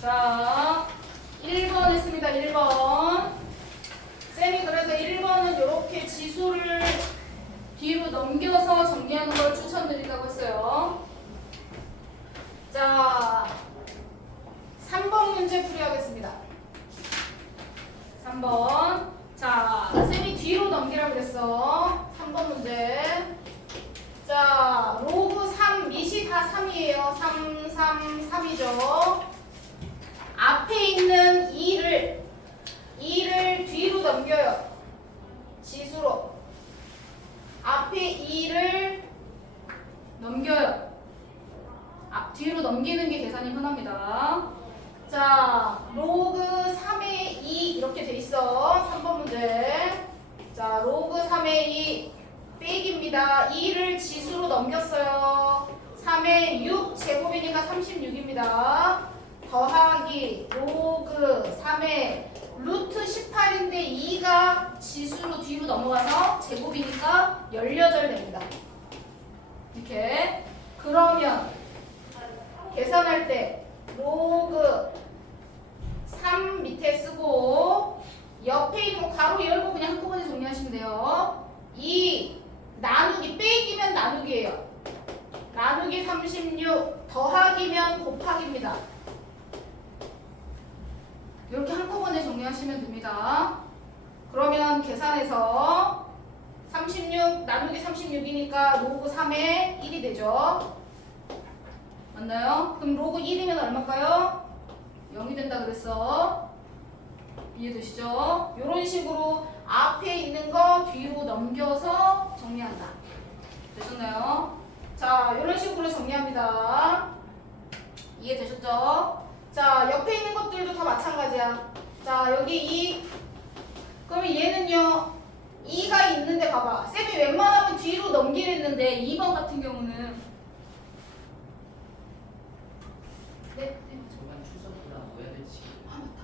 자, 1번 했습니다. 1번. 쌤이 그래서 1번은 이렇게 지수를 뒤로 넘겨서 정리하는 걸 추천드린다고 했어요. 자, 3번 문제 풀이하겠습니다. 3번. 자, 쌤이 뒤로 넘기라고 그랬어. 3번 문제. 자, 로그 3, 밑이 다 3이에요. 3, 3, 3이죠. 앞에 있는 2를 뒤로 넘겨요. 지수로. 앞에 2를 넘겨요. 뒤로 넘기는 게 계산이 흔합니다. 자, 로그 3의 2 이렇게 돼 있어. 3번 문제. 자, 로그 3의 2 빼기입니다. 2를 지수로 넘겼어요. 3의 6 제곱이니까 36입니다. 더하기 로그 3의 루트 18인데 2가 지수로 뒤로 넘어가서 제곱이니까 18 됩니다. 이렇게. 그러면 계산할 때 로그 3 밑에 쓰고 옆에 있는 가로 열고 그냥 한꺼번에 정리하시면 돼요. 2 나누기 빼기면 나누기예요. 나누기 36 더하기면 곱하기입니다. 이렇게 한꺼번에 정리하시면 됩니다. 그러면 계산해서 36 나누기 36이니까 로그 3의 1이 되죠. 맞나요? 그럼 로그 1이면 얼마일까요? 0이 된다 그랬어. 이해되시죠? 이런 식으로 앞에 있는 거 뒤로 넘겨서 정리한다. 되셨나요? 자, 이런 식으로 정리합니다. 이해되셨죠? 자, 옆에 있는 것들도 다 마찬가지야. 자, 여기 2. 그러면 얘는요, 2가 있는데 봐봐. 쌤이 웬만하면 뒤로 넘기랬는데 2번 같은 경우는 네? 저번 출석부랑 뭐 해야 될지. 아, 맞다.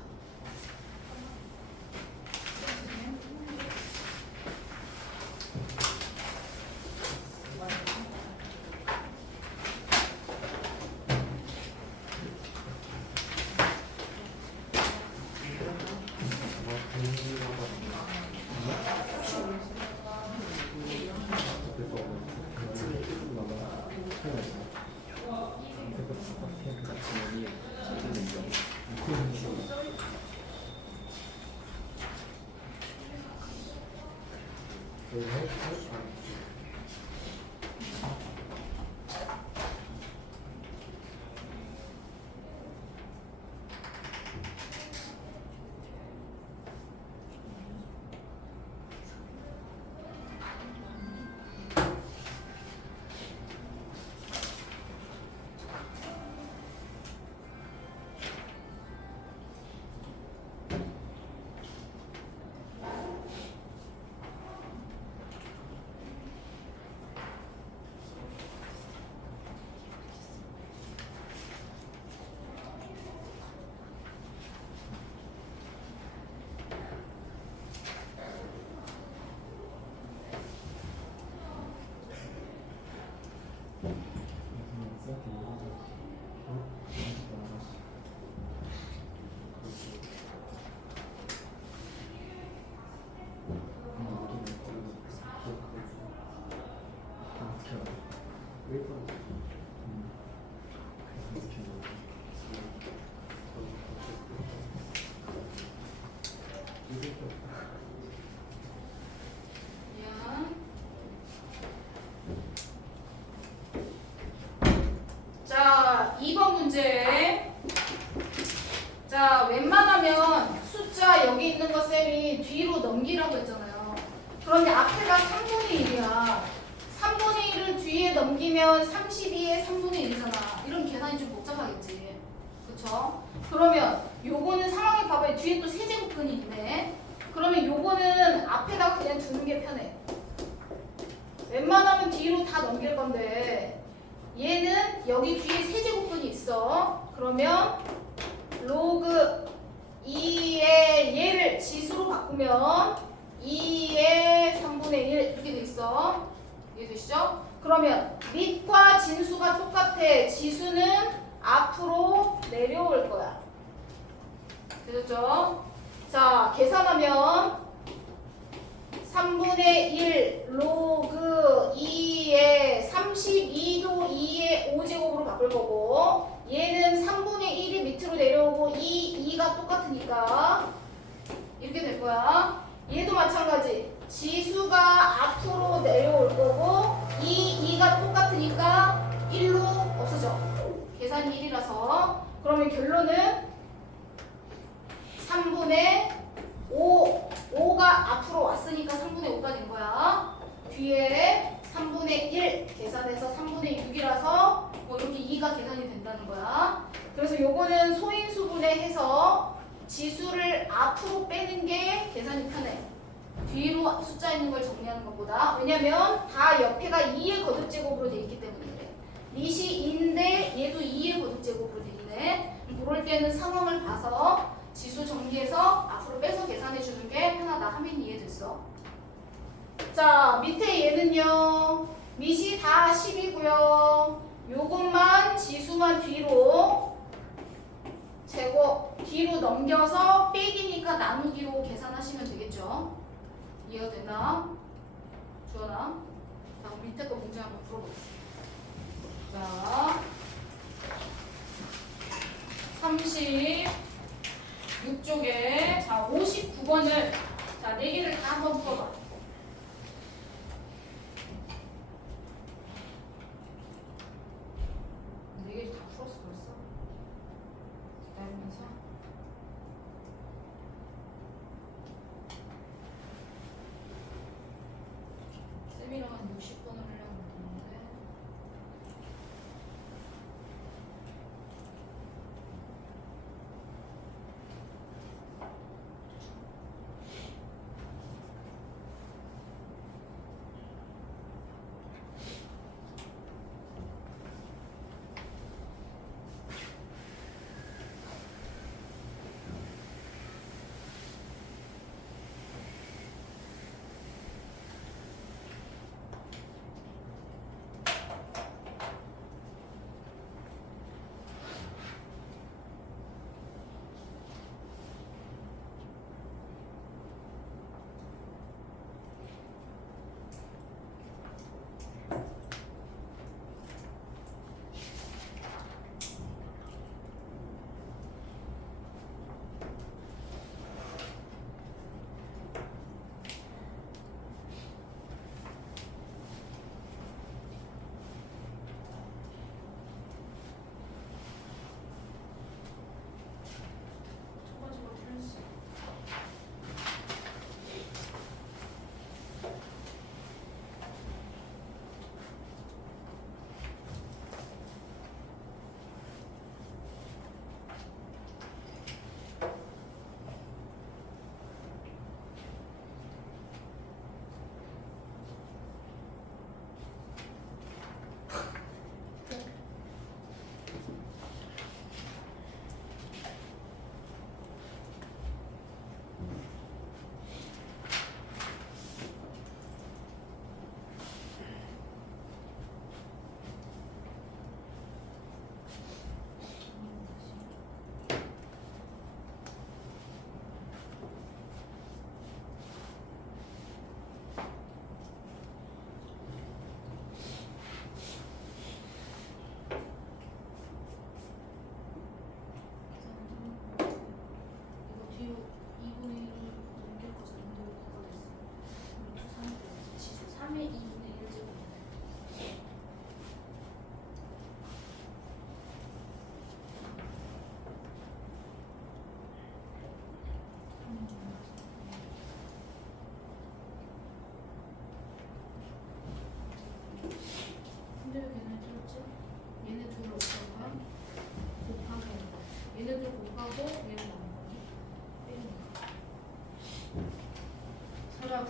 자, 2번 문제. 자, 웬만하면 숫자 여기 있는 거 쌤이 뒤로 넘기라고 했잖아요. 그런데 앞에가 3분의 1이야. 3분의 1을 뒤에 넘기면 32의 3분의 1이잖아. 이런 계산이 좀 복잡하겠지. 그쵸? 그러면 요거는 상황에 봐봐요. 뒤에 또 세제곱근이 있네. 그러면 요거는 앞에다가 그냥 두는 게 편해. 웬만하면 뒤로 다 넘길 건데 얘는 여기 뒤에 세제곱근이 있어. 그러면 로그 2의 얘를 지수로 바꾸면 2의 3분의 1 이렇게 돼 있어. 이해되시죠? 그러면 밑과 진수가 똑같아. 지수는 앞으로 내려올 거야. 되셨죠? 자, 계산하면 3분의 1 로그 2에 32도 2의 5제곱으로 바꿀 거고 얘는 3분의 1이 밑으로 내려오고 2가 똑같으니까 이렇게 될 거야. 얘도 마찬가지. 지수가 앞으로 내려올 거고 2가 똑같으니까 1로 없어져. 계산이 1이라서 그러면 결론은 3분의 5가 앞으로 왔으니까 3분의 5가 된 거야. 뒤에 3분의 1 계산해서 3분의 6이라서 뭐 이렇게 2가 계산이 된다는 거야. 그래서 요거는 소인수분해 해서 지수를 앞으로 빼는 게 계산이 편해. 뒤로 숫자 있는 걸 정리하는 것보다. 왜냐면 다 옆에가 2의 거듭제곱으로 돼 있기 때문에 그래. 밑이 2인데 얘도 2의 거듭제곱으로 되기네. 그럴 때는 상황을 봐서 지수 정리해서 앞으로 빼서 계산해 주는 게 편하다 하면 이해됐어. 자, 밑에 얘는요. 밑이 다 10이고요. 요것만 지수만 뒤로 제곱 뒤로 넘겨서 빼기니까 나누기로 계산하시면 되겠죠. 이해가 되나? 주원아? 자, 그럼 밑에 거 문제 한번 풀어보겠습니다. 자, 36쪽에 자 59번을 자 4개를 다 한번 풀어봐. 4개 다 풀었어 벌써? 기다리면서 쌤이랑 한 60번을 하려고 했는데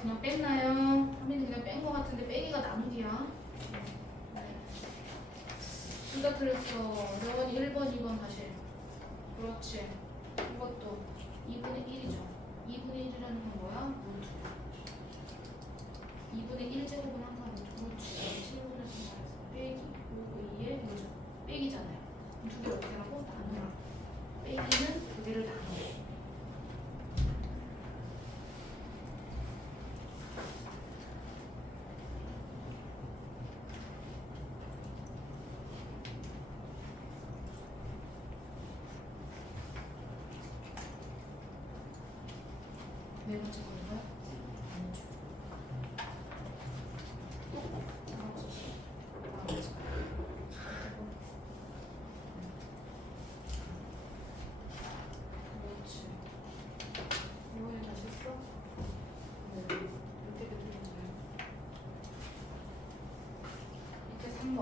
그냥 뺐나요? 하민이 그냥 뺀 거 같은데 빼기가 나누기야. 둘 다 틀렸어. 대원이 1번, 2번 다시. 그렇지. 이것도 2분의 1이죠. 2분의 1이라는 건 뭐야? 루트. 2분의 1제곱은 항상 루트. 그렇지. 7분의 3 빼기 5, 2에 5죠. 빼기잖아요. 두 개 어떻게 하고? 나누라. 빼기는 두 개를 나눠. 네 번째 건가요? 아니죠. 그렇지. 이번에 다시 써? 네. 이렇게 되는 밑에 3번.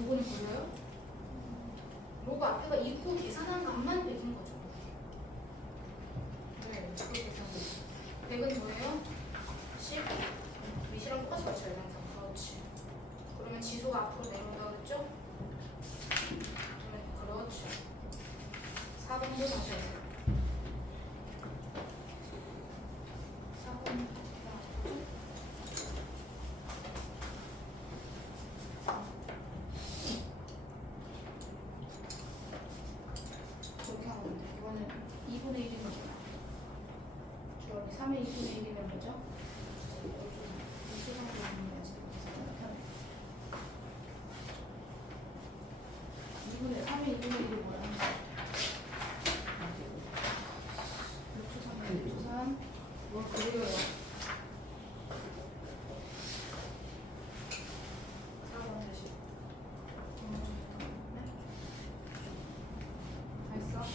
로그는 보여요? 로그 앞에가 있고 계산한 값만 100인 거죠. 네, 로그 계산. 100은 뭐예요? 10. 밑이랑 똑같이 맞춰요, 항상. 그렇지. 그러면 지수가 앞으로 내려온다 그랬죠? 그렇지. 4번도 다시 하세요. 4번. 그렇게 하면 돼. 이거는 2분의 1이면 뭐야? 주역이 3의 2분의 1이면 뭐죠? 2분의 3의 2분의 1이 뭐야? 6초 3, 6초 3. 뭘 그려요? 4번 다시. 다 했어? 다시.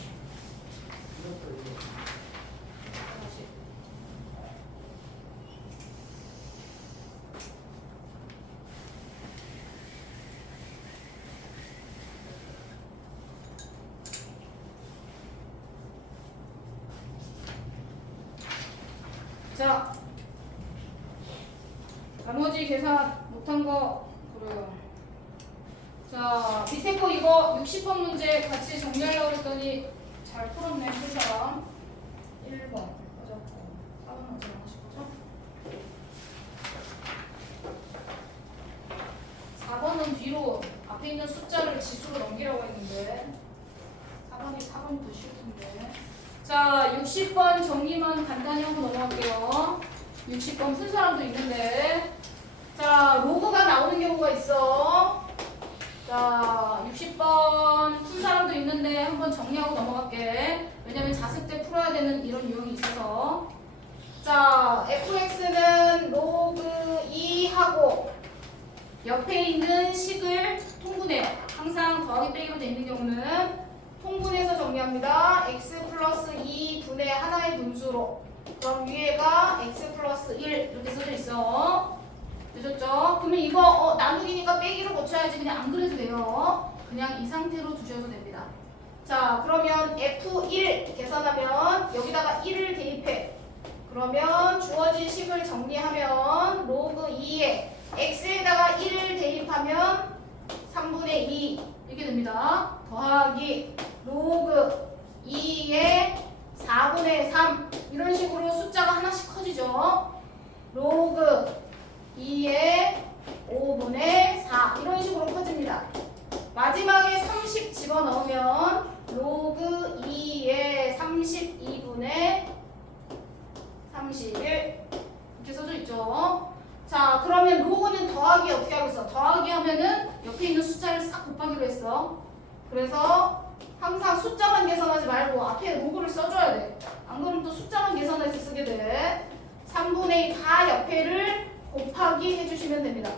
자, 나머지 계산 못한 거 그래요. 자, 밑에 거 이거 60번 문제 같이 정리하려고 했더니 잘 풀었네, 그 사람. 1번 맞았고 4번 어떻게 나가실 거죠? 4번은 뒤로 앞에 있는 숫자를 지수로 넘기라고 했는데 4번이 더 쉬울 텐데. 자, 60번 정리만 간단히 한번 넘어갈게요. 60번 푼 사람도 있는데. 자, 로그가 나오는 경우가 있어. 자, 60번 푼 사람도 있는데 한번 정리하고 넘어갈게. 왜냐면 자습 때 풀어야 되는 이런 유형이 있어서. 자, fx는 로그 2하고 옆에 있는 식을 통분해요. 항상 더하기 빼기로 돼 있는 경우는 통분해서 정리합니다. x 플러스 2분의 하나의 분수로. 그럼 위에가 x 플러스 1 이렇게 써져 있어. 되셨죠? 그러면 이거 나누기니까 빼기로 고쳐야지. 그냥 안 그래도 돼요. 그냥 이 상태로 두셔도 됩니다. 자, 그러면 f1 계산하면 여기다가 1을 대입해. 그러면 주어진 식을 정리하면 로그 2에 x에다가 1을 대입하면 3분의 2 이렇게 됩니다. 더하기 로그 2에 4분의 3 이런 식으로 숫자가 하나씩 커지죠. 로그 2에 5분의 4 이런 식으로 커집니다. 마지막에 30 집어넣으면 로그 2에 32분의 31 이렇게 써져 있죠. 자, 그러면 로그는 더하기 어떻게 하고 있어? 더하기 하면은 옆에 있는 숫자를 싹 곱하기로 했어. 그래서 항상 숫자만 계산하지 말고 앞에 로그를 써줘야 돼. 안 그러면 또 숫자만 계산해서 쓰게 돼. 3분의 2 다 옆에를 곱하기 해주시면 됩니다.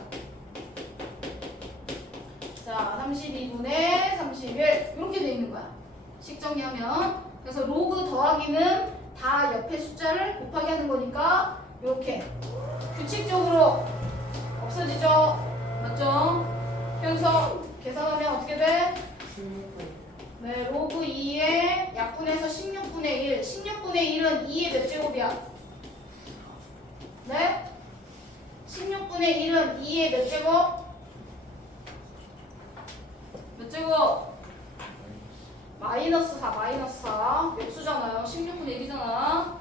자, 32분의 31 이렇게 돼 있는 거야. 식 정리하면. 그래서 로그 더하기는 다 옆에 숫자를 곱하기 하는 거니까 이렇게 규칙적으로 없어지죠. 맞죠? 그래서 계산하면 어떻게 돼? 네, 로그 2에 약분해서 16분의 1. 16분의 1은 2의 몇 제곱이야? 네? 16분의 1은 2의 몇 제곱? 몇 제곱? 마이너스 4, 마이너스 4. 역수잖아요. 16분의 1이잖아.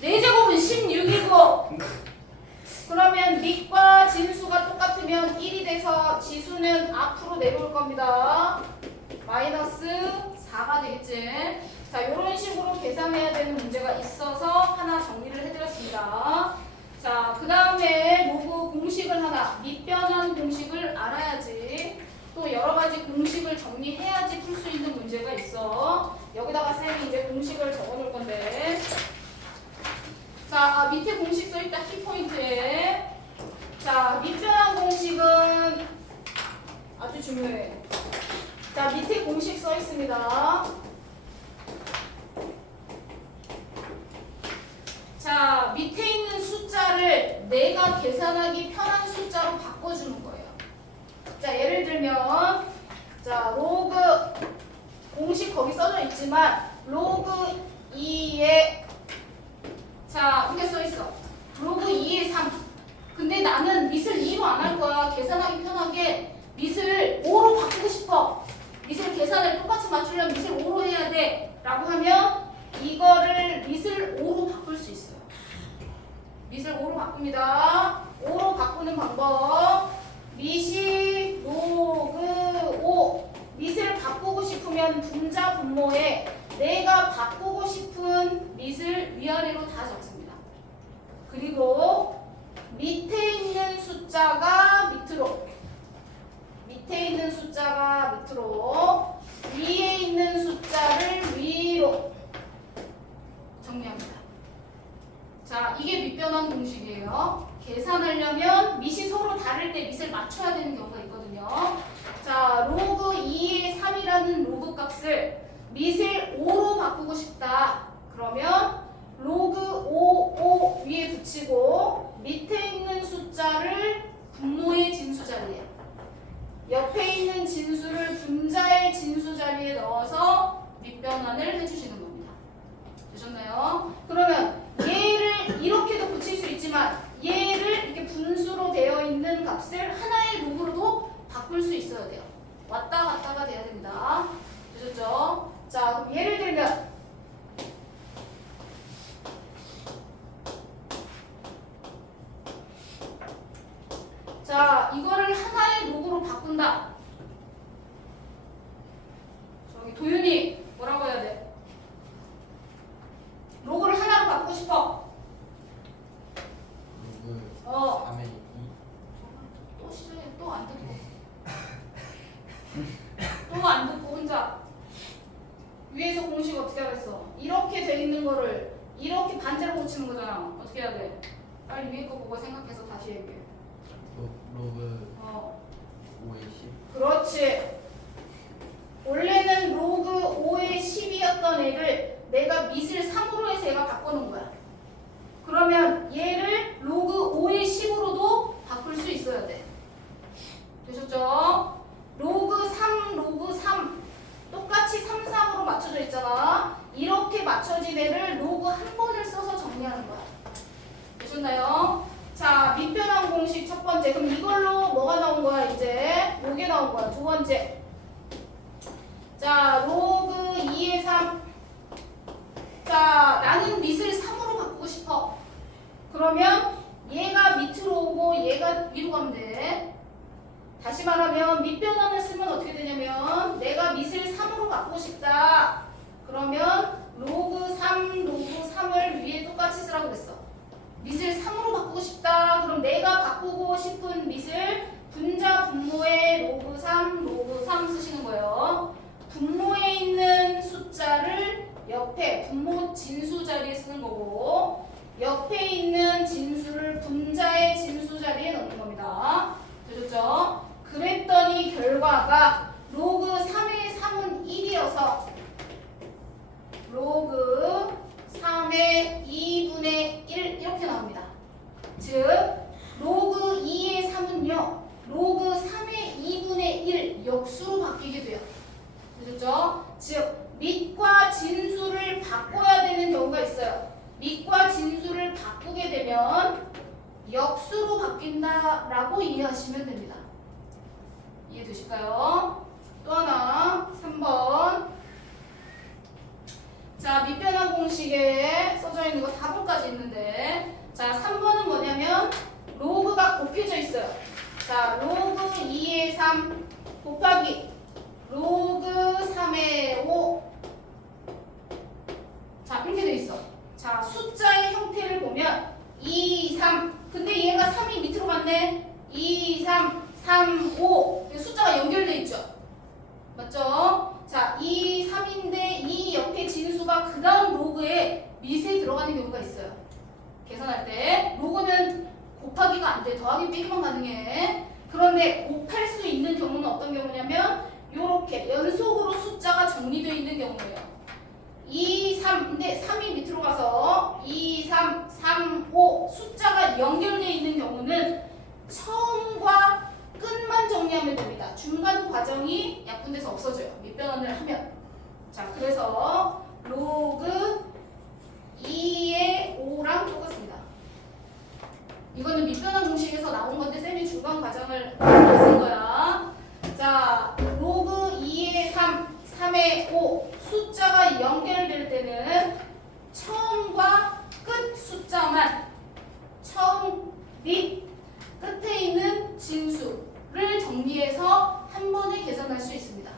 4제곱은 16이고. 그러면 밑과 진수가 똑같으면 1이 돼서 지수는 앞으로 내려올 겁니다. 마이너스 4가 되겠지. 자, 이런 식으로 계산해야 되는 문제가 있어서 하나 정리를 해드렸습니다. 자, 그 다음에 로그 공식을 하나, 밑변환 공식을 알아야지. 또 여러 가지 공식을 정리해야지 풀 수 있는 문제가 있어. 여기다가 쌤이 이제 공식을 적어 놓을 건데. 자, 밑에 공식 써있다, 키포인트에. 자, 밑변환 공식은 아주 중요해. 자, 밑에 공식 써 있습니다. 자, 밑에 있는 숫자를 내가 계산하기 편한 숫자로 바꿔주는 거예요. 자, 예를 들면, 자, 로그, 공식 거기 써져 있지만, 로그 2에, 자, 이렇게 써 있어. 로그 2에 3. 근데 나는 밑을 2로 안 할 거야. 계산하기 편하게 밑을 5로 바꾸고 싶어. 밑을 계산을 똑같이 맞추려면 밑을 5로 해야 돼. 라고 하면 이거를 밑을 5로 바꿀 수 있어요. 밑을 5로 바꿉니다. 5로 바꾸는 방법. 밑이 로그 5. 밑을 바꾸고 싶으면 분자 분모에 내가 바꾸고 싶은 밑을 위아래로 다 적습니다. 그리고 밑에 있는 숫자가 밑으로, 밑에 있는 숫자가 밑으로, 위에 있는 숫자를 위로 정리합니다. 자, 이게 밑변환 공식이에요. 계산하려면 밑이 서로 다를 때 밑을 맞춰야 되는 경우가 있거든요. 자, 로그 2의 3이라는 로그 값을 밑을 5로 바꾸고 싶다. 그러면 로그 5 위에 붙이고 밑에 있는 숫자를 분모의 진수 자리에, 옆에 있는 진수를 분자의 진수 자리에 넣어서 밑변환을 해주시는 겁니다. 되셨나요? 그러면 얘를 이렇게도 붙일 수 있지만 얘를 이렇게 분수로 되어 있는 값을 하나의 로그로도 바꿀 수 있어야 돼요. 왔다 갔다가 돼야 됩니다. 되셨죠? 자, 그럼 예를 들면 자, 이거를 하나의 로그로 바꾼다. 저기 도윤이 뭐라고 해야 돼? 로그를 하나로 바꾸고 싶어. 로그 3의 2. 또 싫어해. 또 안 듣고. 또 안 듣고 혼자. 위에서 공식 어떻게 하겠어? 이렇게 돼 있는 거를 이렇게 반대로 고치는 거잖아. 어떻게 해야 돼? 빨리 위에 거 보고 생각해서 다시 얘기해. 로그 5의 10. 그렇지. 원래는 로그 5의 10이었던 애를 내가 밑을 3으로 해서 얘가 바꿔놓은 거야. 그러면 얘를 로그 5의 10으로도 바꿀 수 있어야 돼. 되셨죠? 로그 3, 로그 3 똑같이 3, 3으로 맞춰져 있잖아. 이렇게 맞춰진 애를 로그 한 번을 써서 정리하는 거야. 되셨나요? 자, 밑변환 공식 첫 번째. 그럼 이걸로 뭐가 나온 거야, 이제? 요게 나온 거야, 두 번째. 자, 로그 2의 3. 자, 나는 밑을 3으로 바꾸고 싶어. 그러면 얘가 밑으로 오고 얘가 위로 가면 돼. 다시 말하면 밑변환을 쓰면 어떻게 되냐면 내가 밑을 3으로 바꾸고 싶다. 그러면 로그 3, 로그 3을 위에 똑같이 쓰라고 그랬어. 밑을 3으로 바꾸고 싶다. 그럼 내가 바꾸고 싶은 밑을 분자 분모에 로그 3, 로그 3 쓰시는 거예요. 분모에 있는 숫자를 옆에 분모 진수 자리에 쓰는 거고 옆에 있는 진수를 분자의 진수 자리에 넣는 겁니다. 되셨죠? 그랬더니 결과가 로그 3의 3은 1이어서 로그 3의 2분의 1 이렇게 나옵니다. 즉 로그 2의 3은요 로그 3의 2분의 1 역수로 바뀌게 돼요. 되셨죠? 즉 밑과 진수를 바꿔야 되는 경우가 있어요. 밑과 진수를 바꾸게 되면 역수로 바뀐다라고 이해하시면 됩니다. 이해되실까요? 또 하나 3번. 자, 밑변환 공식에 써져 있는 거 4번까지 있는데 자, 3번은 뭐냐면 로그가 곱해져 있어요. 자, 로그 2의 3 곱하기 로그 3의 5 2, 3. 근데 얘가 3이 밑으로 갔네. 2, 3, 3, 5. 숫자가 연결돼 있죠. 맞죠? 자, 2, 3인데 이 옆에 진수가 그 다음 로그에 밑에 들어가는 경우가 있어요. 계산할 때 로그는 곱하기가 안 돼. 더하기 빼기만 가능해. 그런데 곱할 수 있는 경우는 어떤 경우냐면 요렇게 연속으로 숫자가 정리되어 있는 경우예요. 2, 3. 근데 3이 밑으로 가서 2, 3, 3, 5 숫자가 연결되어 있는 경우는 처음과 끝만 정리하면 됩니다. 중간 과정이 약분돼서 없어져요. 밑변환을 하면. 자, 그래서 로그 2의 5랑 똑같습니다. 이거는 밑변환 공식에서 나온 건데 쌤이 중간 과정을 쓴 거야. 자, 로그 2의 3, 3의 5 숫자가 연결될 때는 처음과 끝 숫자만 처음 밑 끝에 있는 진수를 정리해서 한 번에 계산할 수 있습니다.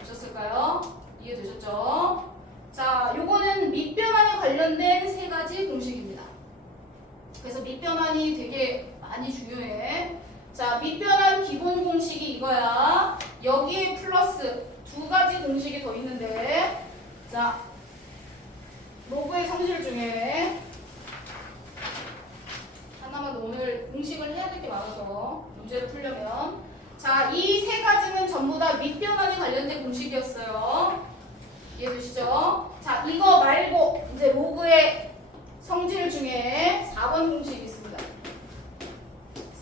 보셨을까요? 이해되셨죠? 자, 요거는 밑변환에 관련된 세 가지 공식입니다. 그래서 밑변환이 되게 많이 중요해. 자, 밑변환 기본 공식이 이거야. 여기에 플러스 두 가지 공식이 더 있는데, 자, 로그의 성질 중에 하나만 오늘 공식을 해야 될 게 많아서 문제를 풀려면, 자, 이 세 가지는 전부 다 밑변환에 관련된 공식이었어요. 이해되시죠? 자, 이거 말고 이제 로그의 성질 중에 4번 공식이 있습니다.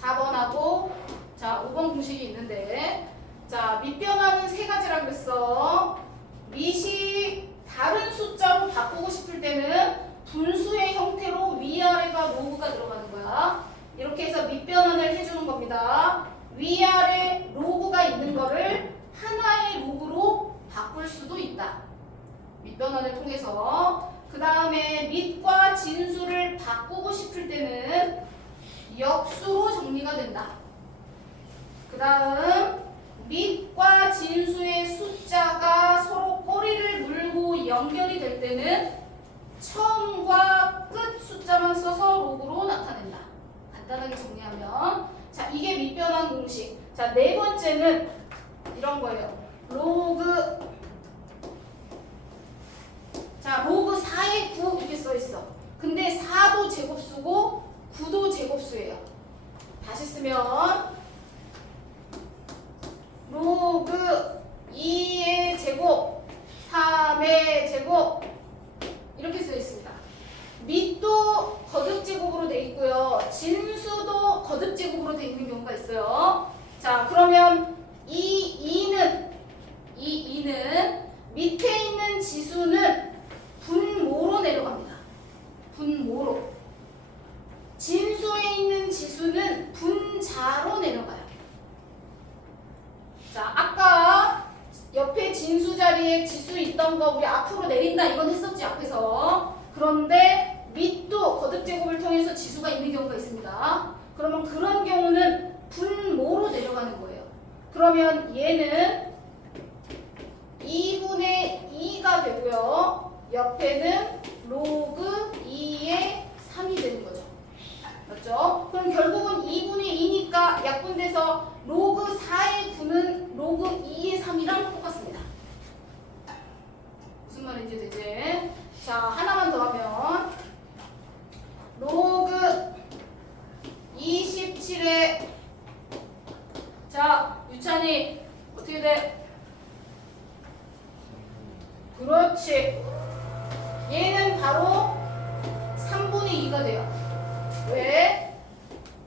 4번하고 자 5번 공식이 있는데, 자, 밑변환은 세 가지라고 그랬어. 밑이 다른 숫자로 바꾸고 싶을 때는 분수의 형태로 위아래가 로그가 들어가는 거야. 이렇게 해서 밑변환을 해주는 겁니다. 위아래 로그가 있는 거를 하나의 로그로 바꿀 수도 있다. 밑변환을 통해서. 그 다음에 밑과 진수를 바꾸고 싶을 때는 역수로 정리가 된다. 그 다음 밑과 진수의 숫자가 서로 꼬리를 물고 연결이 될 때는 처음과 끝 숫자만 써서 로그로 나타낸다. 간단하게 정리하면, 자, 이게 밑변환 공식. 자, 네 번째는 이런 거예요. 로그, 자, 로그 4의 9 이렇게 써 있어. 근데 4도 제곱수고 9도 제곱수예요. 다시 쓰면 로그 2의 제곱, 3의 제곱 이렇게 써 있습니다. 밑도 거듭제곱으로 돼 있고요. 진수도 거듭제곱으로 돼 있는 경우가 있어요. 자, 그러면 이 2는 밑에 있는 지수는 분모로 내려갑니다. 분모로. 진수에 있는 지수는 분자로 내려가요. 자, 아까 옆에 진수 자리에 지수 있던 거 우리 앞으로 내린다 이건 했었지 앞에서. 그런데 밑도 거듭제곱을 통해서 지수가 있는 경우가 있습니다. 그러면 그런 경우는 분모로 내려가는 거예요. 그러면 얘는 2분의 2가 되고요. 옆에는 로그 2의 3이 되는 거죠. 맞죠? 그럼 결국은 2분의 2니까 약분돼서 로그 4의 9는 로그 2의 3이랑 똑같습니다. 무슨 말인지 되지? 자, 하나만 더 하면 로그 27의 자, 유찬이 어떻게 돼? 그렇지. 얘는 바로 3분의 2가 돼요. 왜?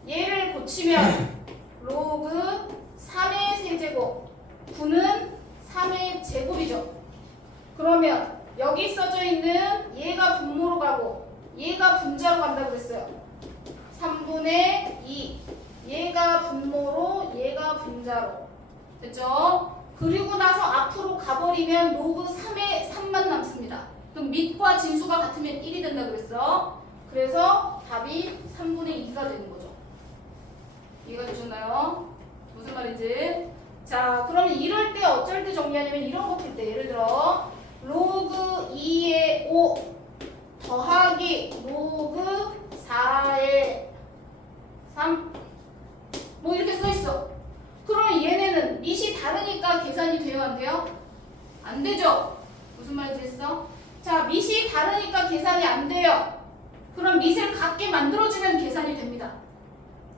얘를 고치면 로그 3의 세제곱 9는 3의 제곱이죠. 그러면 여기 써져 있는 얘가 분모로 가고 얘가 분자로 간다고 그랬어요. 3분의 2 얘가 분모로 얘가 분자로 됐죠? 그리고 나서 앞으로 가버리면 로그 3의 3만 남습니다. 그럼 밑과 진수가 같으면 1이 된다고 그랬어. 그래서 답이 3분의 2가 되는 거죠. 이해가 되셨나요? 무슨 말인지. 자, 그러면 이럴 때 어쩔 때 정리하냐면 이런 거 풀 때 예를 들어 로그 2의 5 더하기 로그 4에 3 뭐 이렇게 써있어. 그러면 얘네는 밑이 다르니까 계산이 돼요 안 돼요? 안 되죠? 무슨 말인지 했어? 자, 밑이 다르니까 계산이 안 돼요. 그럼 밑을 같게 만들어주면 계산이 됩니다.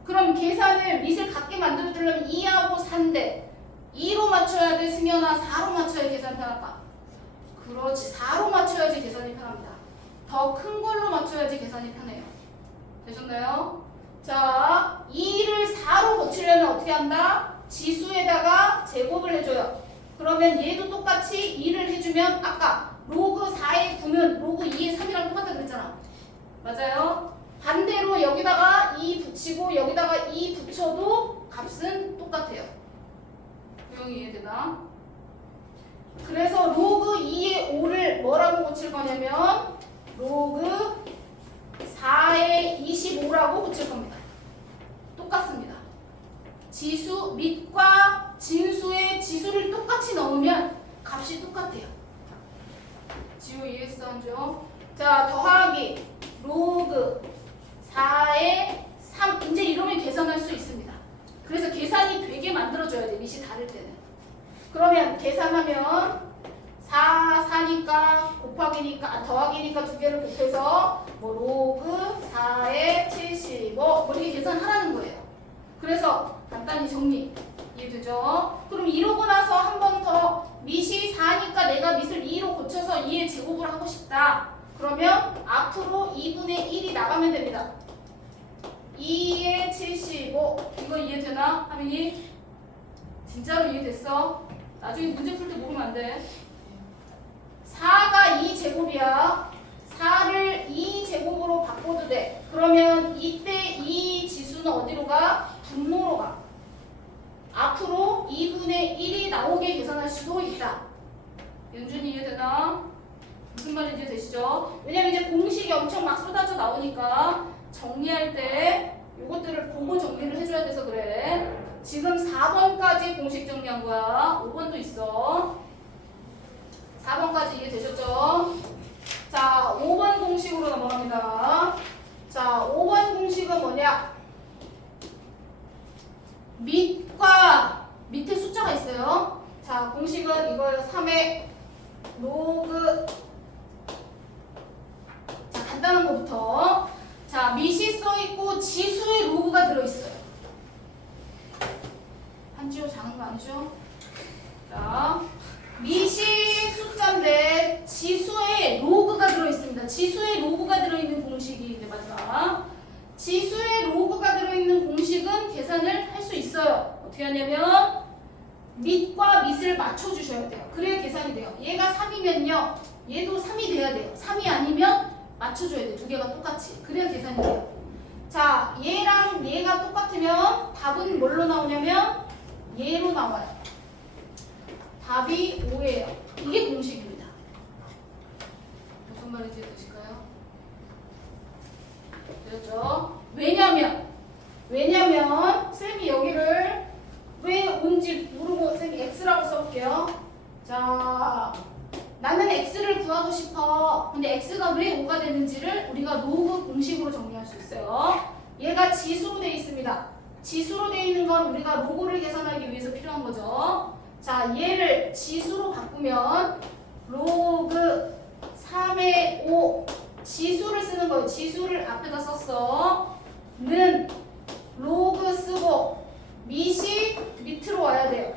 그럼 계산을 밑을 같게 만들어주려면 2하고 4인데 2로 맞춰야 돼 승현아? 4로 맞춰야 계산 편할까? 그렇지, 4로 맞춰야지 계산이 편합니다. 더 큰 걸로 맞춰야지 계산이 편해요. 되셨나요? 자, 2를 4로 고치려면 어떻게 한다? 지수에다가 제곱을 해줘요. 그러면 얘도 똑같이 2를 해주면 아까 로그 4의 9는 로그 2의 3이랑 똑같다 그랬잖아. 맞아요? 반대로 여기다가 2 붙이고 여기다가 2 붙여도 값은 똑같아요. 유형이 이해되나? 그래서 로그 2의 5를 뭐라고 고칠 거냐면 로그 4의 25라고 고칠 겁니다. 똑같습니다. 지수 밑과 진수의 지수를 똑같이 넣으면 값이 똑같아요. 지우 이해했어 안죠? 자, 더하기 로그 4의 3 이제 이러면 계산할 수 있습니다. 그래서 계산이 되게 만들어줘야 돼. 밑이 다를 때는. 그러면 계산하면 4, 4니까 곱하기니까 더하기니까 두 개를 곱해서 뭐 로그 4에 75 뭐 이렇게 계산하라는 거예요. 그래서 간단히 정리 이해되죠? 그럼 이러고 나서 한 번 더 밑이 4니까 내가 밑을 2로 고쳐서 2의 제곱을 하고 싶다. 그러면 앞으로 2분의 1이 나가면 됩니다. 2의 75 이거 이해되나? 하민이? 진짜로 이해됐어? 나중에 문제 풀 때 모르면 안 돼. 4가 2제곱이야. 4를 2제곱으로 바꿔도 돼. 그러면 이때 이 지수는 어디로 가? 분모로 가. 앞으로 2분의 1이 나오게 계산할 수도 있다. 연준이 이해되나? 무슨 말인지 되시죠? 왜냐면 이제 공식이 엄청 막 쏟아져 나오니까 정리할 때 요것들을 보고 정리를 해줘야 돼서 그래. 지금 4번까지 공식 정리한 거야. 5번도 있어. 4번까지 이해되셨죠? 자, 5번 공식으로 넘어갑니다. 자, 5번 공식은 뭐냐? 밑과 밑에 숫자가 있어요. 자, 공식은 이거예요. 3의 로그. 자, 간단한 거부터. 자, 밑이 써있고 지수의 로그가 들어있어요. 한지호 작은 거 아니죠? 자, 밑이 숫자인데 지수에 로그가 들어있습니다. 지수에 로그가 들어있는 공식이 이제 마지막. 지수에 로그가 들어있는 공식은 계산을 할 수 있어요. 어떻게 하냐면 밑과 밑을 맞춰주셔야 돼요. 그래야 계산이 돼요. 얘가 3이면요. 얘도 3이 돼야 돼요. 3이 아니면 맞춰줘야 돼요. 두 개가 똑같이. 그래야 계산이 돼요. 자, 얘랑 얘가 똑같으면 답은 뭘로 나오냐면 얘로 나와요. 답이 5예요. 이게 공식입니다. 무슨 말인지 되실까요? 되죠? 왜냐면 쌤이 여기를 왜 온지 모르고 쌤이 x라고 써볼게요. 자, 나는 x를 구하고 싶어. 근데 x가 왜 5가 되는지를 우리가 로그 공식으로 정리할 수 있어요. 얘가 지수로 되어 있습니다. 지수로 되어 있는 건 우리가 로그를 계산하기 위해서 필요한 거죠. 자, 얘를 지수로 바꾸면 로그 3의 5 지수를 쓰는 거예요. 지수를 앞에다 썼어. 는 로그 쓰고 밑이 밑으로 와야 돼요.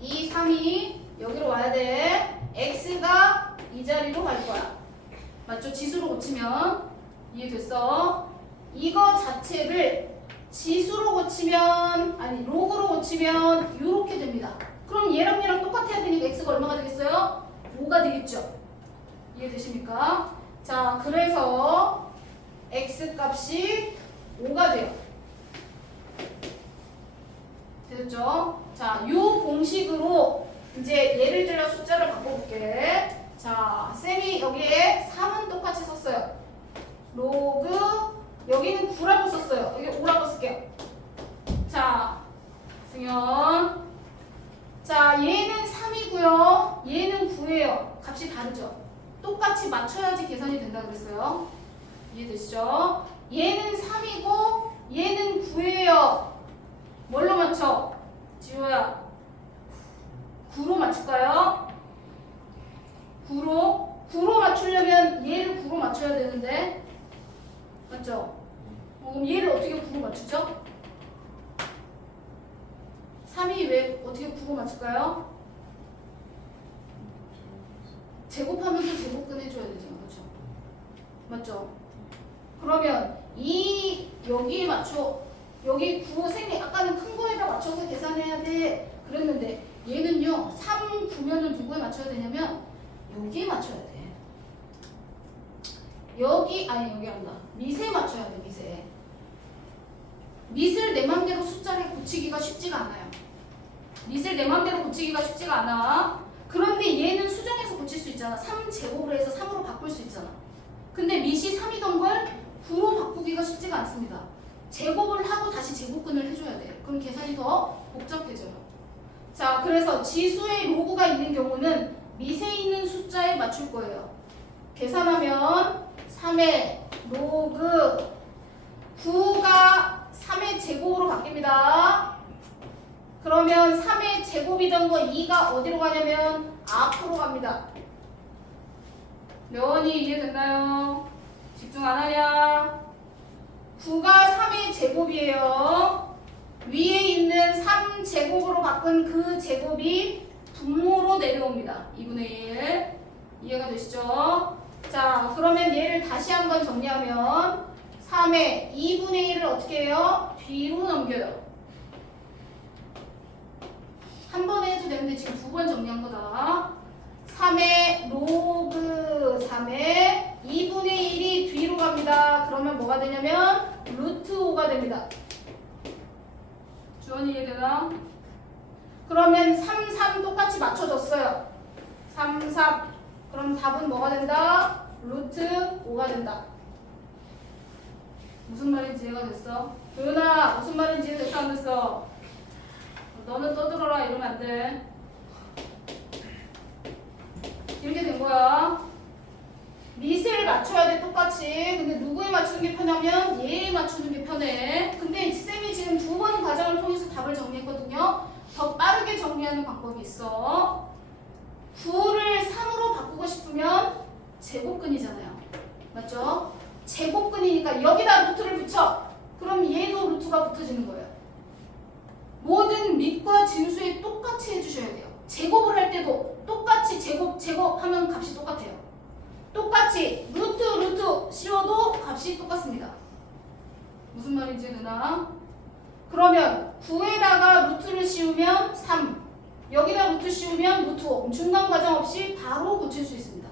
2, 3이 여기로 와야 돼. x가 이 자리로 갈 거야. 맞죠? 지수로 고치면 이해됐어? 이거 자체를 지수로 고치면 아니 로그로 고치면 이렇게 됩니다. 그럼 얘랑 얘랑 똑같아야 되니까 x가 얼마가 되겠어요? 5가 되겠죠? 이해되십니까? 자, 그래서 x 값이 5가 돼요. 됐죠? 자, 이 공식으로 이제 예를 들어 숫자를 바꿔볼게. 자, 쌤이 여기에 3은 똑같이 썼어요. 로그 여기는 9라고 썼어요. 여기 5라고 쓸게요. 자, 승현. 자, 얘는 3이고요. 얘는 9예요. 값이 다르죠? 똑같이 맞춰야지 계산이 된다 그랬어요. 이해되시죠? 얘는 3이고 얘는 9예요. 뭘로 맞춰? 지호야 9로 맞출까요? 9로 맞추려면 얘를 9로 맞춰야 되는데 맞죠? 그럼 얘를 어떻게 9로 맞추죠? 3이 왜 어떻게 9로 맞출까요? 제곱하면 또 제곱근 해줘야 되잖아. 그렇죠? 맞죠? 그러면 여기에 맞춰 여기 9 생리 아까는 큰 거에다 맞춰서 계산해야 돼 그랬는데 얘는요 3, 9면은 누구에 맞춰야 되냐면 여기에 맞춰야 돼. 여기 한다. 밑에 맞춰야 돼. 밑을 내 맘대로 숫자를 고치기가 쉽지가 않아요. 밑을 내 맘대로 고치기가 쉽지가 않아. 그런데 얘는 수정해서 고칠 수 있잖아. 3제곱을 해서 3으로 바꿀 수 있잖아. 근데 밑이 3이던 걸 9로 바꾸기가 쉽지가 않습니다. 제곱을 하고 다시 제곱근을 해줘야 돼. 그럼 계산이 더 복잡해져요. 자, 그래서 지수의 로그가 있는 경우는 밑에 있는 숫자에 맞출 거예요. 계산하면 3의 로그 9가 3의 제곱으로 바뀝니다. 그러면 3의 제곱이던 거 2가 어디로 가냐면 앞으로 갑니다. 면이 이해됐나요? 집중 안 하냐? 9가 3의 제곱이에요. 위에 있는 3제곱으로 바꾼 그 제곱이 분모로 내려옵니다. 2분의 1. 이해가 되시죠? 자, 그러면 얘를 다시 한번 정리하면 3의 2분의 1을 어떻게 해요? 뒤로 넘겨요. 한 번에 해도 되는데 지금 2번 정리한 거다. 3의 로그 3의 2분의 1이 뒤로 갑니다. 그러면 뭐가 되냐면 루트 5가 됩니다. 주원이 이해되나? 그러면 3, 3 똑같이 맞춰줬어요. 3, 3. 그럼 답은 뭐가 된다? 루트 5가 된다. 무슨 말인지 이해가 됐어? 도윤아 무슨 말인지 이해됐어 안 됐어? 너는 떠들어라 이러면 안 돼. 이렇게 된 거야. 밑을 맞춰야 돼 똑같이. 근데 누구에 맞추는 게 편하면 얘에 맞추는 게 편해. 근데 쌤이 지금 2번 과정을 통해서 답을 정리했거든요. 더 빠르게 정리하는 방법이 있어. 9를 3으로 바꾸고 싶으면 제곱근이잖아요. 맞죠? 제곱근이니까 여기다 루트를 붙여. 그럼 얘도 루트가 붙어지는 거예요. 모든 밑과 진수에 똑같이 해주셔야 돼요. 제곱을 할 때도 똑같이 제곱하면 값이 똑같아요. 똑같이 루트 씌워도 값이 똑같습니다. 무슨 말인지 되나? 그러면 9에다가 루트를 씌우면 3 여기다 루트 씌우면 루트 5 중간 과정 없이 바로 고칠 수 있습니다.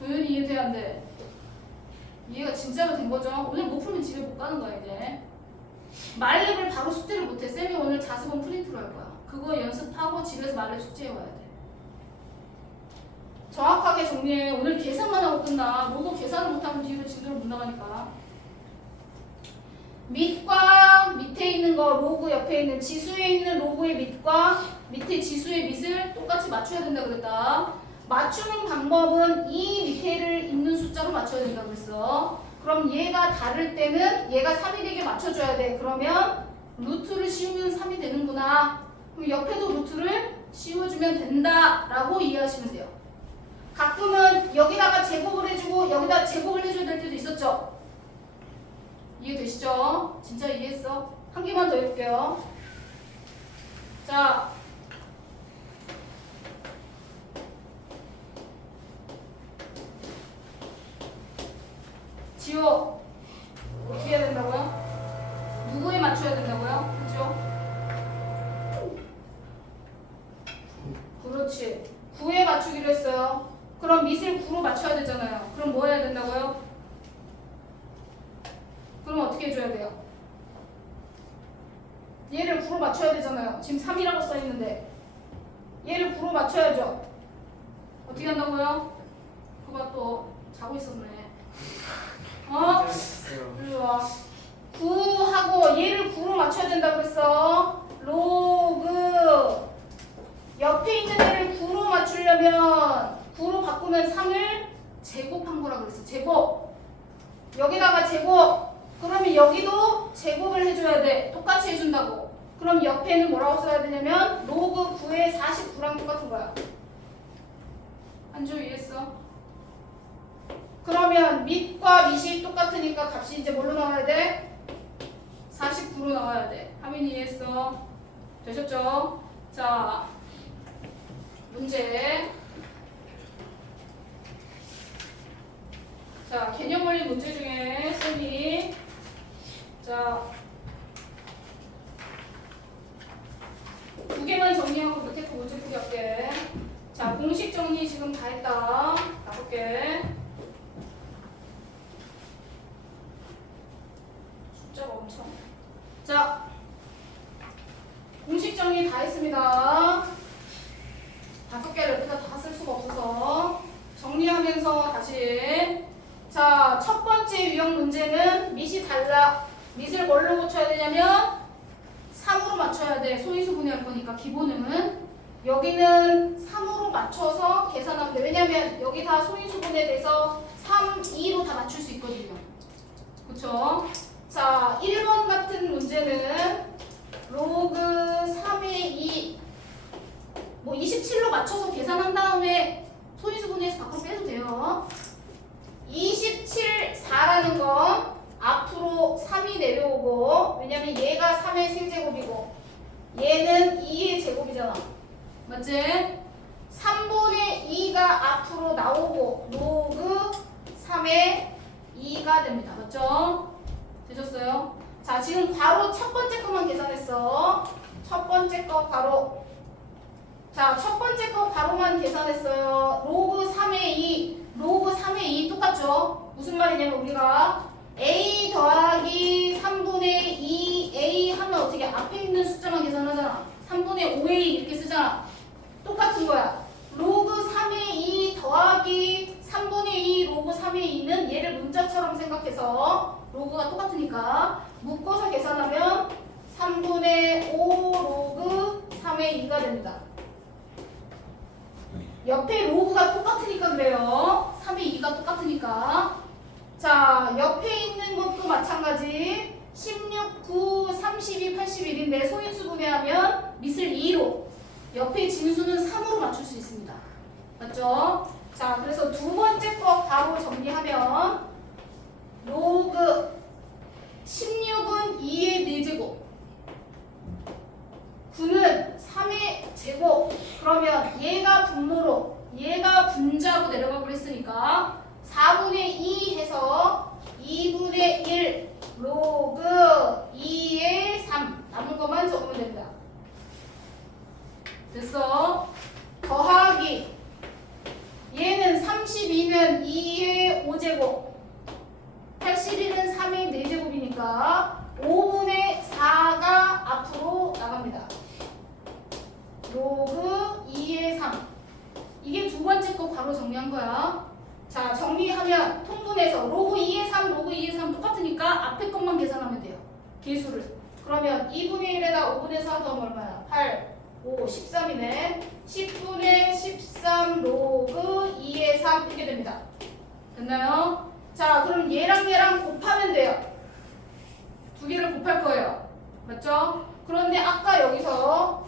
도윤이 이해돼야 안 돼? 이해가 진짜로 된 거죠? 오늘 못 풀면 집에 못 가는 거야 이제. 말렙을 바로 숙제를 못해. 쌤이 오늘 자습원 프린트로 할 거야. 그거 연습하고 집에서 말렙 숙제해와야 돼. 정확하게 정리해. 오늘 계산만 하고 끝나. 로고 계산을 못하면 뒤로 진도를 못 나가니까. 밑과 밑에 있는 거 로그 옆에 있는 지수에 있는 로그의 밑과 밑에 지수의 밑을 똑같이 맞춰야 된다 그랬다. 맞추는 방법은 이 밑에를 있는 숫자로 맞춰야 된다고 그랬어. 그럼 얘가 다를 때는 얘가 3이 되게 맞춰줘야 돼. 그러면 루트를 씌우면 3이 되는구나. 그럼 옆에도 루트를 씌워주면 된다라고 이해하시면 돼요. 가끔은 여기다가 제곱을 해주고 여기다 제곱을 해줘야 될 때도 있었죠. 이해되시죠? 진짜 이해했어? 한 개만 더 해볼게요. 자, 지호 어떻게 해야 된다고요? 누구에 맞춰야 된다고요? 그죠? 그렇지. 9에 맞추기로 했어요. 그럼 밑을 9로 맞춰야 되잖아요. 그럼 뭐 해야 된다고요? 그럼 어떻게 해줘야 돼요? 얘를 9로 맞춰야 되잖아요. 지금 3이라고 써있는데 얘를 9로 맞춰야죠. 어떻게 한다고요? 그거 또 자고 있었네. 어? 일로 와. 9하고 얘를 9로 맞춰야 된다고 그랬어. 로그 옆에 있는 애를 9로 맞추려면 9로 바꾸면 3을 제곱한 거라 그랬어. 제곱. 여기다가 제곱. 그러면 여기도 제곱을 해줘야 돼. 똑같이 해준다고. 그럼 옆에는 뭐라고 써야 되냐면 로그 9의 49랑 똑같은 거야. 한줄 이해했어? 그러면 밑과 밑이 똑같으니까 값이 이제 뭘로 나와야 돼? 49로 나와야 돼. 하민이 이해했어? 되셨죠? 자, 문제. 자, 개념 원리 문제 중에 쌤이 자, 두 개만 정리하고 밑에 거 문제 풀기 할게. 자, 공식 정리 지금 다 했다. 5개. 숫자가 엄청. 자, 공식 정리 다 했습니다. 5개를 여기다 다 쓸 수가 없어서 정리하면서 다시. 자, 첫 번째 유형 문제는 밑이 달라. 밑을 뭘로 고쳐야 되냐면 3으로 맞춰야 돼. 소인수 분해할 거니까 기본은. 여기는 3으로 맞춰서 계산하면 돼. 왜냐면 여기 다 소인수 분해돼서 3, 2로 다 맞출 수 있거든요. 그쵸? 자, 1번 같은 문제는 로그 3의 2 뭐 27로 맞춰서 계산한 다음에 소인수 분해해서 밖으로 빼도 돼요. 27, 4라는 건 앞으로 3이 내려오고, 왜냐면 얘가 3의 세제곱이고 얘는 2의 제곱이잖아. 맞지? 3분의 2가 앞으로 나오고 로그 3의 2가 됩니다. 맞죠? 되셨어요? 자, 지금 바로 첫 번째 것만 계산했어. 첫 번째 거 바로. 자, 첫 번째 거 바로만 계산했어요. 로그 3의 2, 로그 3의 2 똑같죠? 무슨 말이냐면 우리가 a 더하기 3분의 2a 하면 어떻게 앞에 있는 숫자만 계산하잖아. 3분의 5a 이렇게 쓰잖아. 똑같은 거야. 로그 3의 2 더하기 3분의 2 로그 3의 2는 얘를 문자처럼 생각해서 로그가 똑같으니까 묶어서 계산하면 3분의 5 로그 3의 2가 됩니다. 옆에 로그가 똑같으니까 그래요. 3의 2가 똑같으니까. 자, 옆에 있는 것도 마찬가지. 16, 9, 32, 81인데 소인수 분해하면 밑을 2로, 옆에 진수는 3으로 맞출 수 있습니다. 맞죠? 자, 그래서 두 번째 거 바로 정리하면 로그 16은 2의 4제곱, 9는 3의 제곱. 그러면 얘가 분모로, 얘가 분자로 내려가고 했으니까 4분의 2 해서 2분의 1 로그 2의 3 남은 것만 적으면 됩니다. 됐어? 더하기 얘는 32면 2의 5제곱, 81은 3의 4제곱이니까 5분의 4가 앞으로 나갑니다. 로그 2의 3. 이게 두 번째 거 바로 정리한 거야. 자, 정리하면 통분해서 로그 2의 3, 로그 2의 3 똑같으니까 앞에 것만 계산하면 돼요. 개수를. 그러면 2분의 1에다 5분의 4 더하면 얼마야? 8, 5, 13이네. 10분의 13 로그 2의 3 이렇게 됩니다. 됐나요? 자, 그럼 얘랑 얘랑 곱하면 돼요. 두 개를 곱할 거예요. 맞죠? 그런데 아까 여기서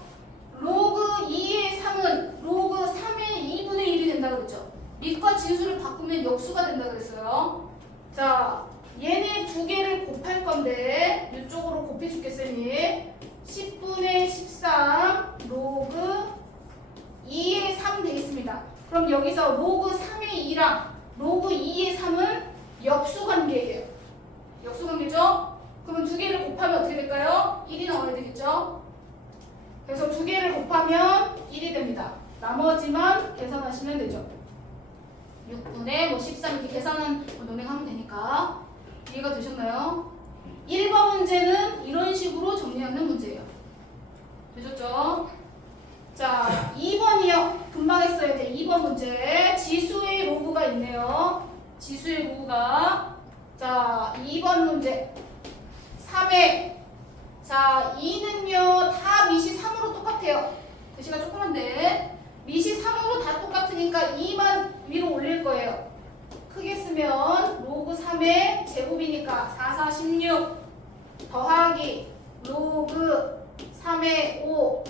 로그 2의 3은 로그 3의 2분의 1이 된다고 그랬죠? 밑과 진수를 바꾸면 역수가 된다고 그랬어요. 자, 얘네 두 개를 곱할 건데 이쪽으로 곱해줄게 쌤이. 10분의 13 로그 2의 3 되겠습니다. 그럼 여기서 로그 3의 2랑 로그 2의 3은 역수관계예요. 역수관계죠? 그러면 두 개를 곱하면 어떻게 될까요? 1이 나와야 되겠죠? 그래서 두 개를 곱하면 1이 됩니다. 나머지만 계산하시면 되죠. 6분의 뭐 13 이렇게 계산은 너네가 하면 되니까. 이해가 되셨나요? 1번 문제는 이런 식으로 정리하는 문제예요. 되셨죠? 자, 2번이요. 금방 했어요. 이제 2번 문제. 지수의 로그가 있네요. 지수의 로그가. 자, 2번 문제. 3회. 자, 2는요. 다 밑이 3으로 똑같아요. 글씨가 조그만데. 밑이 3으로 다 똑같으니까 2만 위로 올릴 거예요. 크게 쓰면 로그 3의 제곱이니까 4, 4, 16 더하기 로그 3의 5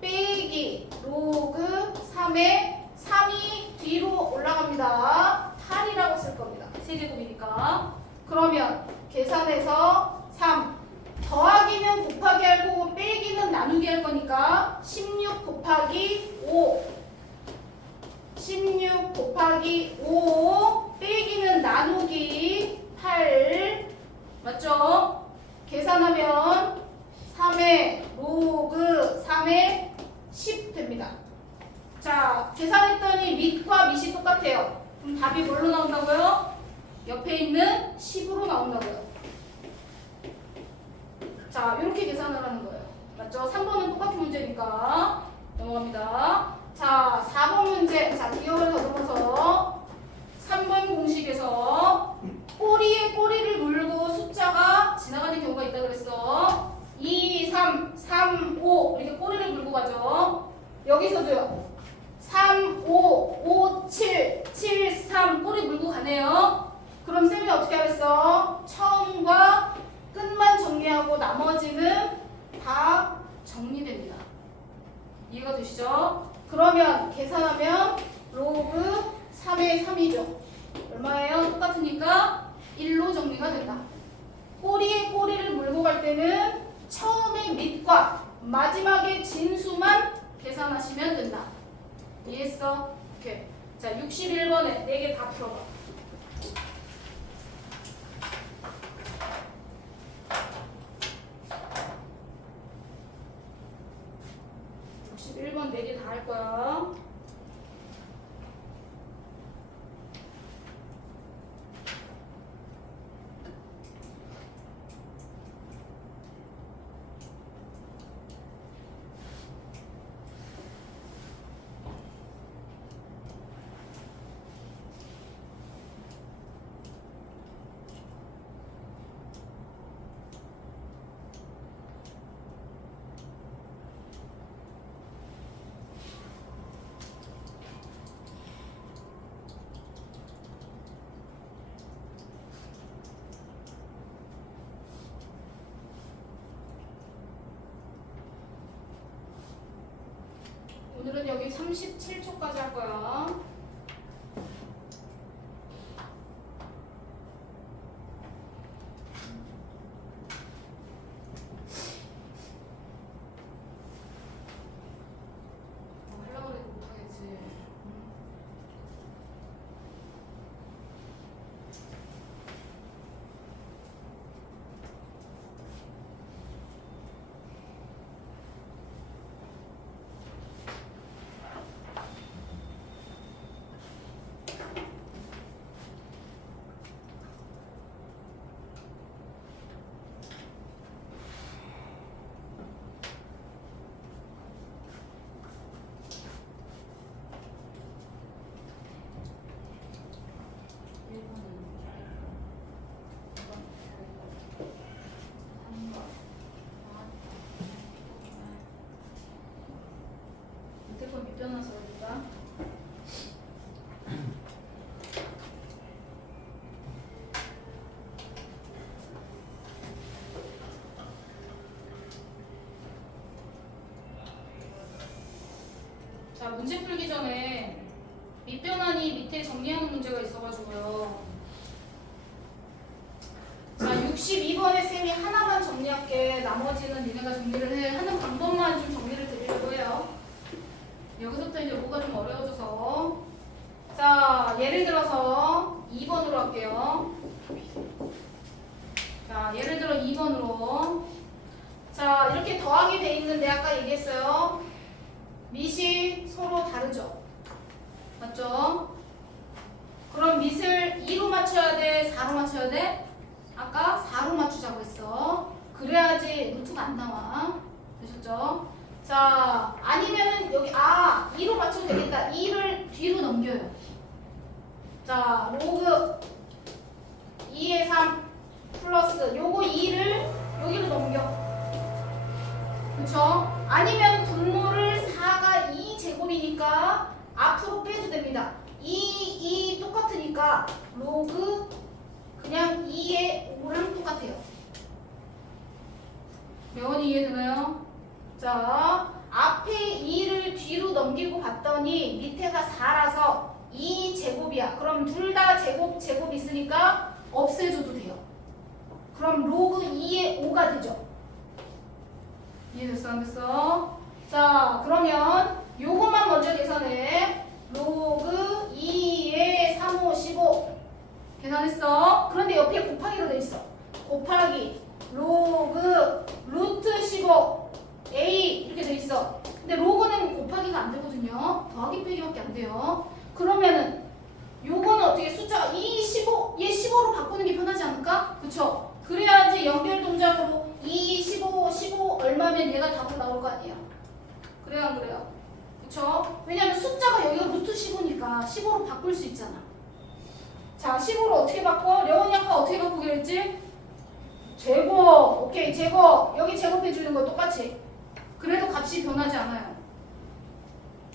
빼기 로그 3의 3이 뒤로 올라갑니다. 8이라고 쓸 겁니다. 세제곱이니까. 그러면 계산해서 3 더하기는 곱하기 할 거고 빼기는 나누기 할 거니까 16 곱하기 5 16 곱하기 5 빼기는 나누기 8 맞죠? 계산하면 3의 로그 3의 10 됩니다. 자, 계산했더니 밑과 밑이 똑같아요. 그럼 답이 뭘로 나온다고요? 옆에 있는 10으로 나온다고요. 자, 이렇게 계산을 하는 거예요. 맞죠? 3번은 똑같은 문제니까 넘어갑니다. 자, 4번 문제. 자, 기억을 더듬어서 3번 공식에서 꼬리에 꼬리를 물고 숫자가 지나가는 경우가 있다 그랬어. 2, 3, 3, 5 이렇게 꼬리를 물고 가죠. 여기서도요. 3, 5, 5, 7, 7, 3 꼬리 물고 가네요. 그럼 쌤이 어떻게 하랬어? 처음과 끝만 정리하고 나머지는 다 정리됩니다. 이해가 되시죠? 그러면 계산하면 로그 3의 3이죠. 얼마예요? 똑같으니까 1로 정리가 된다. 꼬리에 꼬리를 물고 갈 때는 처음에 밑과 마지막에 진수만 계산하시면 된다. 이해했어? 오케이. 자, 61번에 4개 다 풀어봐. 61번 4개 다 할 거야. 오늘은 여기 37초까지 할 거야. 하려고 해도 못하겠지. 밑에 건 밑변화서 어디다? 자, 문제 풀기 전에 밑변환이 밑에 정리하는 문제가 있어가지고요. 자, 62번에 쌤이 하나만 정리할게. 나머지는 니네가 정리를 해. 하는 방법만 좀 정리를 드리려고 해요. 여기서부터 이제 뭐가 좀 어려워져서. 자, 예를 들어서 2번으로 할게요. 자, 예를 들어 2번으로. 자, 이렇게 더하기 돼 있는데 아까 얘기했어요. 밑이 서로 다르죠? 맞죠? 그럼 밑을 2로 맞춰야 돼? 4로 맞춰야 돼? 아까 4로 맞추자고 했어. 그래야지 루트가 안 나와. 되셨죠? 자, 아니면은 여기 2로 맞춰도 되겠다. 2를 뒤로 넘겨요. 자, 로그 2의 3 플러스 요거 2를 여기로 넘겨. 그쵸? 아니면 분모를 4가 2제곱이니까 앞으로 빼도 됩니다. 2 똑같으니까 로그 그냥 2의 5랑 똑같아요. 명언이 이해되나요? 자, 앞에 2를 뒤로 넘기고 봤더니 밑에가 4라서 2제곱이야. 그럼 둘 다 제곱 있으니까 없애줘도 돼요. 그럼 로그 2의 5가 되죠. 이해됐어 안 됐어? 자, 그러면 요것만 먼저 계산해. 로그 2의 3, 5, 15 계산했어. 그런데 옆에 곱하기로 돼 있어. 곱하기 로그 루트 15 A 이렇게 돼 있어. 근데 로그는 곱하기가 안 되거든요. 더하기 빼기밖에 안 돼요. 그러면은 요거는 어떻게 숫자 2, 15 얘 15로 바꾸는 게 편하지 않을까? 그쵸? 그래야지 연결 동작으로 2, 15, 15 얼마면 얘가 답으로 나올 거 아니야. 그래요 안 그래요? 그쵸? 왜냐면 숫자가 여기가 루트 15니까 15로 바꿀 수 있잖아. 자, 15로 어떻게 바꿔? 려원이 아까 어떻게 바꾸기로 했지? 제곱. 오케이, 제곱. 여기 제곱해주는 거 똑같이. 그래도 값이 변하지 않아요.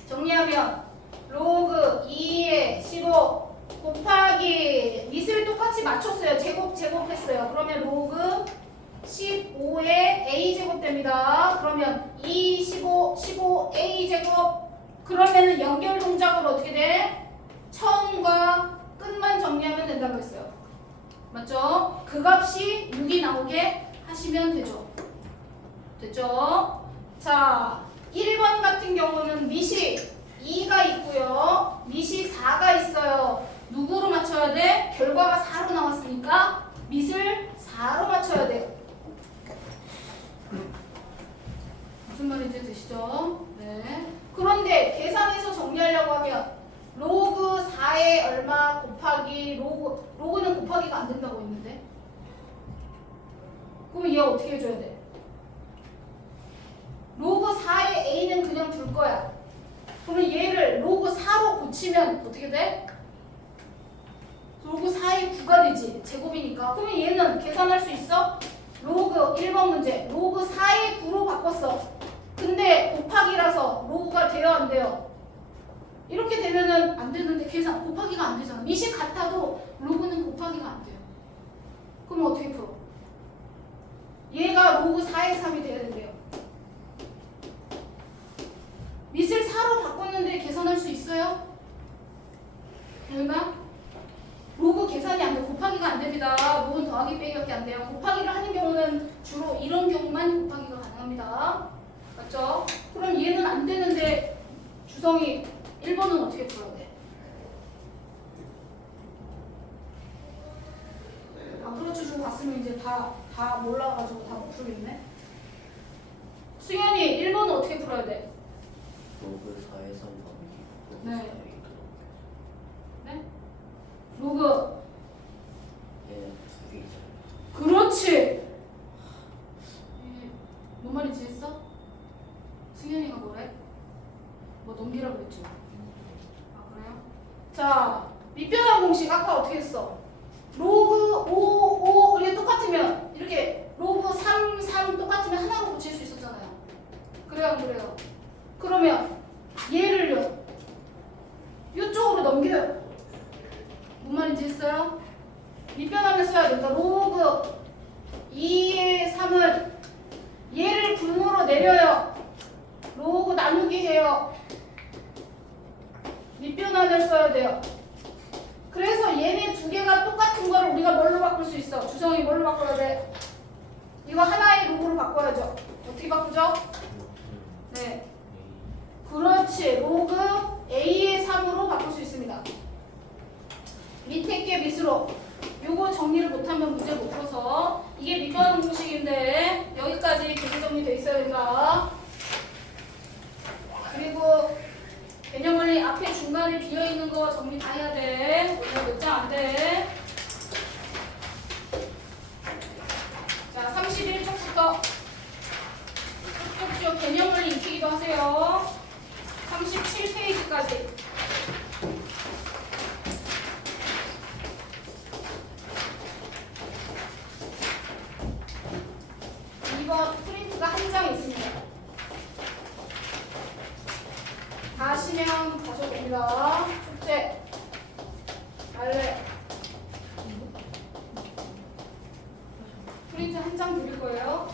정리하면 로그 2에 15 곱하기 밑을 똑같이 맞췄어요. 제곱했어요. 그러면 로그 15에 a제곱 됩니다. 그러면 2, 15, 15 a제곱. 그러면은 연결 동작으로 어떻게 돼? 처음과 끝만 정리하면 된다고 했어요. 맞죠? 그 값이 6이 나오게 하시면 되죠. 됐죠? 자, 1번 같은 경우는 밑이 2가 있고요. 밑이 4가 있어요. 누구로 맞춰야 돼? 결과가 4로 나왔으니까 밑을 4로 맞춰야 돼요. 무슨 말인지 되시죠? 네. 그런데 계산해서 정리하려고 하면 로그 4에 얼마 곱하기 로그는 곱하기가 안 된다고 했는데 그럼 얘 어떻게 해줘야 돼? 로그 4의 a는 그냥 둘 거야. 그러면 얘를 로그 4로 고치면 어떻게 돼? 로그 4의 9가 되지. 제곱이니까. 그러면 얘는 계산할 수 있어? 로그 1번 문제. 로그 4의 9로 바꿨어. 근데 곱하기라서 로그가 돼요 안 돼요? 이렇게 되면은 안 되는데 계산 곱하기가 안 되잖아. 밑이 같아도 로그는 곱하기가 안 돼요. 그럼 어떻게 풀어? 얘가 로그 4의 3이 돼야 된대요. 밑을 4로 바꿨는데 계산할 수 있어요? 얼마? 로그 계산이 안 돼. 곱하기가 안 됩니다. 로그는 더하기 빼기밖에 안 돼요. 곱하기를 하는 경우는 주로 이런 경우만 곱하기가 가능합니다. 맞죠? 그럼 얘는 안 되는데 주성이 1번은 어떻게 풀어야 돼? 그렇죠. 주고 갔으면 이제 다 몰라가지고 다 못 풀겠네. 수연이 1번은 어떻게 풀어야 돼? 로그 4의 3 더하기 로그 네. 4의 2 네? 로그. 얘는 2개잖아. 그렇지. 뭔 말인지 했어? 승현이가 뭐래? 뭐 넘기라고 그랬죠? 아 그래요? 자, 밑변환 공식 아까 어떻게 했어? 로그 5 이게 똑같으면 이렇게 로그 3 똑같으면 하나로 고칠 수 있었잖아요. 그래요 안 그래요? 그러면 얘를요 이쪽으로 넘겨요. 뭔 말인지 했어요? 밑변환을 써야 된다. 로그 2의 3은 얘를 분모로 내려요. 로그 나누기 해요. 밑변환을 써야 돼요. 그래서 얘네 두 개가 똑같은 걸 우리가 뭘로 바꿀 수 있어? 주성이 뭘로 바꿔야 돼? 이거 하나의 로그로 바꿔야죠. 어떻게 바꾸죠? 네. 그렇지. 로그 A의 3으로 바꿀 수 있습니다. 밑에 게 밑으로. 요거 정리를 못하면 문제 못 풀어서 이게 밑변환 공식인데 여기까지 계속 정리돼 있어야 된다. 그리고 개념원리 앞에 중간에 비어있는 거 정리 다 해야 돼. 오늘 몇 장 안 돼. 자, 31쪽부터 쭉쭉쭉 개념원리 익히기도 하세요. 37페이지까지. 이번 프린트가 한 장 있습니다. 다 하시면 가셔도 됩니다. 숙제. 알레. 프린트 한 장 드릴 거예요.